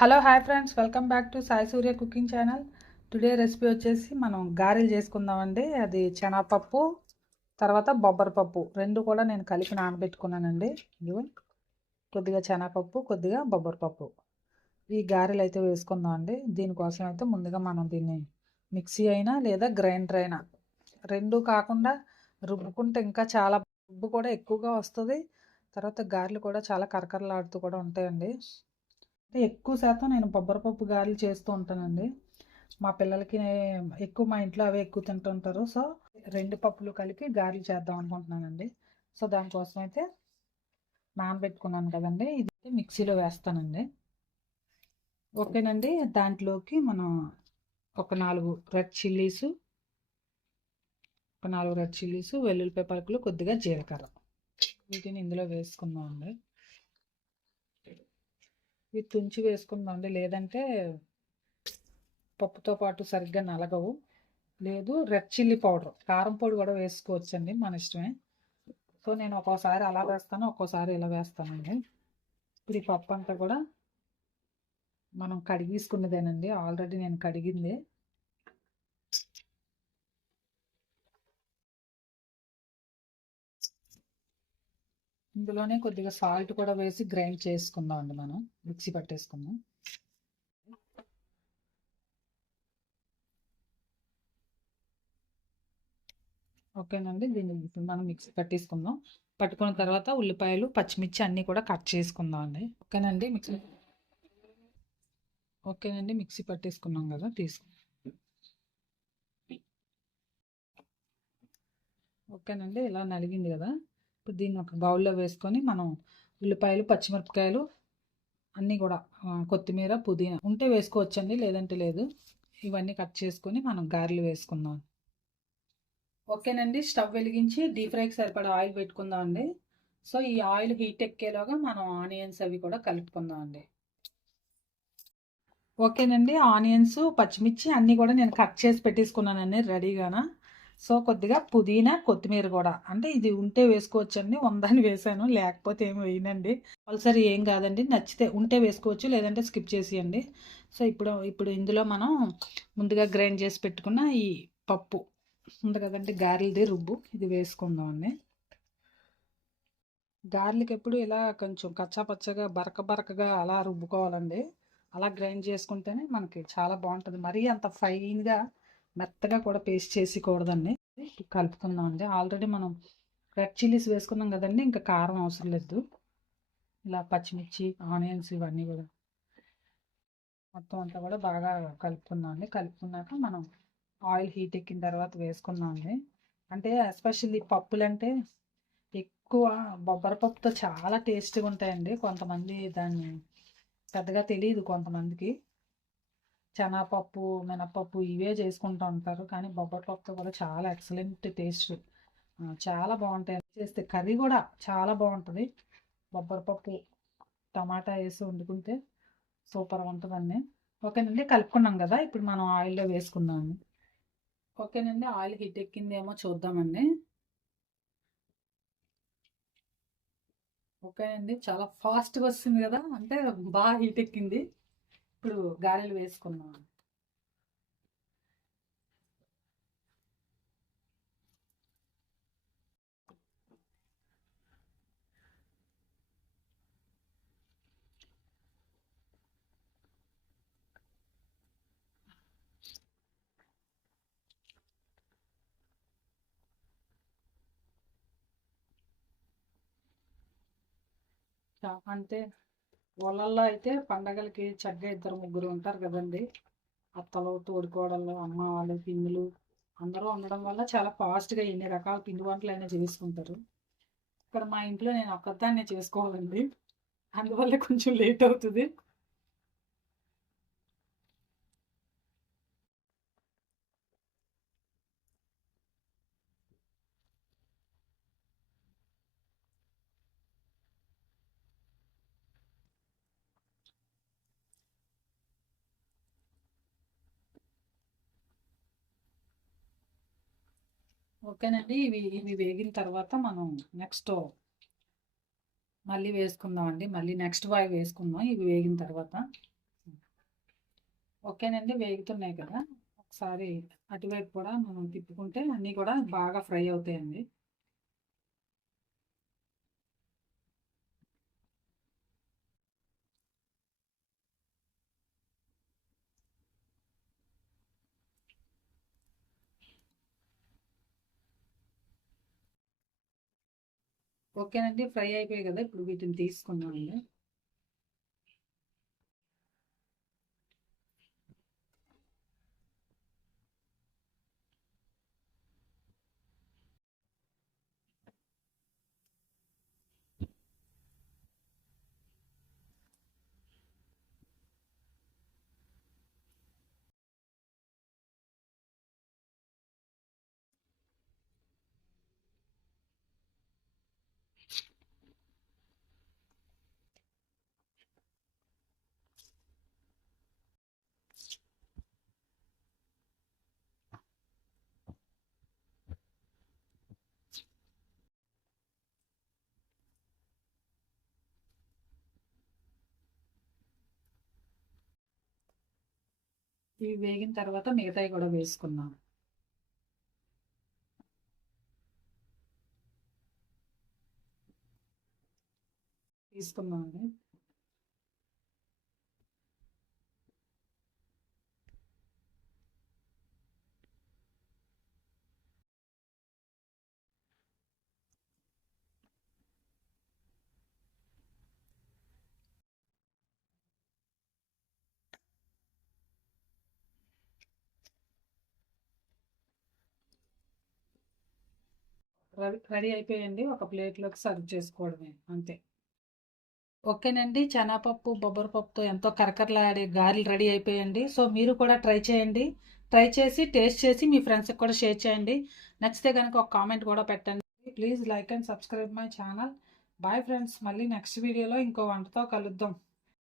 Hello hi friends, welcome back to Sai Surya cooking channel. Today recipe వచ్చేసి మనం గారెలు చేసుకుందామండి. అది శనగపప్పు తర్వాత బొబ్బరి పప్పు రెండు కూడా నేను కలిపి నానబెట్టుకున్నానండి. ఇదిగో కొద్దిగా శనగపప్పు, కొద్దిగా బొబ్బరి పప్పు. ఈ గారెలు అయితే వేసుకుందామండి. దీనికోసం అయితే ముందుగా మనం దీన్ని మిక్సీ అయినా లేదా గ్రైండర్ అయినా, రెండు కాకుండా రుబ్బుకుంటే ఇంకా చాలా రుబ్బు కూడా ఎక్కువగా వస్తుంది. తర్వాత గారెలు కూడా చాలా కరకరలాడుతూ కూడా ఉంటాయండి. ఎక్కువ శాతం నేను బొబ్బరపప్పు గారెలు చేస్తూ ఉంటానండి. మా పిల్లలకి ఎక్కువ మా ఇంట్లో అవే ఎక్కువ తింటుంటారు. సో రెండు పప్పులు కలిపి గారెలు చేద్దాం అనుకుంటున్నానండి. సో దానికోసం అయితే నానబెట్టుకున్నాను కదండి, ఇది మిక్సీలో వేస్తానండి. ఓకేనండి. దాంట్లోకి మనం ఒక 4 రెడ్ చిల్లీసు, వెల్లుల్లిపాయ పలుకులు, కొద్దిగా జీలకర్ర, వీటిని ఇందులో వేసుకుందామండి. ఇవి తుంచి వేసుకుందామండి, లేదంటే పప్పుతో పాటు సరిగ్గా నలగవు. లేదు రెడ్ చిల్లీ పౌడర్, కారం పొడి కూడా వేసుకోవచ్చండి, మన ఇష్టమే. సో నేను ఒక్కోసారి అలా వేస్తాను, ఒక్కోసారి ఇలా వేస్తానండి. ఇప్పుడు ఈ పప్పు అంతా కూడా మనం కడిగేసుకున్నదేనండి, ఆల్రెడీ నేను కడిగింది. ఇందులోనే కొద్దిగా సాల్ట్ కూడా వేసి గ్రైండ్ చేసుకుందాం అండి, మనం మిక్సీ పట్టేసుకుందాం. ఓకేనండి. దీన్ని ఇప్పుడు మనం మిక్సీ పట్టేసుకుందాం. పట్టుకున్న తర్వాత ఉల్లిపాయలు, పచ్చిమిర్చి అన్నీ కూడా కట్ చేసుకుందాం అండి. ఓకేనండి, మిక్సీ పట్టేసుకున్నాం కదా, ఓకేనండి. ఇలా నలిగింది కదా, ఇప్పుడు దీన్ని ఒక బౌల్లో వేసుకొని మనం ఉల్లిపాయలు, పచ్చిమిరపకాయలు అన్నీ కూడా, కొత్తిమీర, పుదీనా ఉంటే వేసుకోవచ్చండి, లేదంటే లేదు. ఇవన్నీ కట్ చేసుకొని మనం గారెలు వేసుకుందాం. ఓకేనండి. స్టవ్ వెలిగించి డీప్ ఫ్రైకి సరిపడా ఆయిల్ పెట్టుకుందాం అండి. సో ఈ ఆయిల్ హీట్ ఎక్కేలాగా మనం ఆనియన్స్ అవి కూడా కలుపుకుందాం అండి. ఓకేనండి. ఆనియన్స్, పచ్చిమిర్చి అన్నీ కూడా నేను కట్ చేసి పెట్టేసుకున్నానండి రెడీగానా. సో కొద్దిగా పుదీనా, కొత్తిమీర కూడా, అంటే ఇది ఉంటే వేసుకోవచ్చండి, ఉందని వేసాను, లేకపోతే ఏమి వేయనండి. కంపల్సరీ ఏం కాదండి, నచ్చితే ఉంటే వేసుకోవచ్చు, లేదంటే స్కిప్ చేసేయండి. సో ఇప్పుడు ఇందులో మనం ముందుగా గ్రైండ్ చేసి పెట్టుకున్న ఈ పప్పు ఉంది కదండి, గారెలది రుబ్బు, ఇది వేసుకుందామండి. గార్లిక్ ఎప్పుడు ఇలా కొంచెం కచ్చా పచ్చగా బరకగా అలా రుబ్బుకోవాలండి. అలా గ్రైండ్ చేసుకుంటేనే మనకి చాలా బాగుంటుంది. మరీ అంత ఫైన్గా మెత్తగా కూడా పేస్ట్ చేసేకూడదండి. కలుపుకుందాం అండి. ఆల్రెడీ మనం రెడ్ చిల్లీస్ వేసుకున్నాం కదండి, ఇంకా కారం అవసరం లేదు. ఇలా పచ్చిమిర్చి, ఆనియన్స్ ఇవన్నీ కూడా మొత్తం అంతా కూడా బాగా కలుపుకుందాం అండి. కలుపుకున్నాక మనం ఆయిల్ హీట్ ఎక్కిన తర్వాత వేసుకుందాం అండి. అంటే ఎస్పెషల్లీ పప్పులు అంటే ఎక్కువ బొబ్బరపప్పుతో చాలా టేస్ట్గా ఉంటాయండి. కొంతమంది దాన్ని పెద్దగా తెలియదు, కొంతమందికి శనగపప్పు, మినపప్పు ఇవే చేసుకుంటూ ఉంటారు. కానీ బొబ్బరపప్పుతో కూడా చాలా ఎక్సలెంట్ టేస్ట్, చాలా బాగుంటాయి. చేస్తే కర్రీ కూడా చాలా బాగుంటుంది. బొబ్బరపప్పు టమాటా వేసి వండుకుంటే సూపర్గా ఉంటుందండి. ఓకేనండి, కలుపుకున్నాం కదా, ఇప్పుడు మనం ఆయిల్లో వేసుకుందాం. ఓకేనండి, ఆయిల్ హీట్ ఎక్కిందేమో చూద్దామండి. ఓకేనండి, చాలా ఫాస్ట్గా వస్తుంది కదా, అంటే బాగా హీట్ ఎక్కింది. ఇప్పుడు గారెలు వేసుకుందాం. అంటే వాళ్ళల్లో అయితే పండగలకి చక్కగా ఇద్దరు ముగ్గురు ఉంటారు కదండి, అత్తలు, తోడుకోడళ్ళు, అమ్మ వాళ్ళు, పిన్నులు అందరూ ఉండడం వల్ల చాలా ఫాస్ట్గా ఎన్ని రకాల పిండి వంటలు అయినా చేసుకుంటారు. ఇక్కడ మా ఇంట్లో నేను ఒక్కదాన్నే చేసుకోవాలండి, అందువల్ల కొంచెం లేట్ అవుతుంది. ఓకేనండి, ఇవి వేగిన తర్వాత మనం నెక్స్ట్ మళ్ళీ వేసుకుందాం అండి. మళ్ళీ నెక్స్ట్ వాయి వేసుకుందాం ఇవి వేగిన తర్వాత. ఓకేనండి, వేగుతున్నాయి కదా, ఒకసారి అటువైపు కూడా మనం తిప్పుకుంటే అన్నీ కూడా బాగా ఫ్రై అవుతాయండి. ఓకేనండి, ఫ్రై అయిపోయాయి కదా, ఇప్పుడు వీటిని తీసుకున్నామండి. ఇవి వేగిన తర్వాత మిగతాయి కూడా వేసుకున్నాం. తీసుకున్నామండి. రెడీ అయిపోయండి, ఒక ప్లేట్లోకి సర్వ్ చేసుకోవడమే అంతే. ఓకేనండి, శనగపప్పు బొబ్బరి పప్పుతో ఎంతో కరకరలాడే గారెలు రెడీ అయిపోయండి. సో మీరు కూడా ట్రై చేయండి. ట్రై చేసి టేస్ట్ చేసి మీ ఫ్రెండ్స్కి కూడా షేర్ చేయండి. నచ్చితే కనుక ఒక కామెంట్ కూడా పెట్టండి. Please like and subscribe my channel. Bye friends, మళ్ళీ నెక్స్ట్ వీడియోలో ఇంకో వంటతో కలుద్దాం.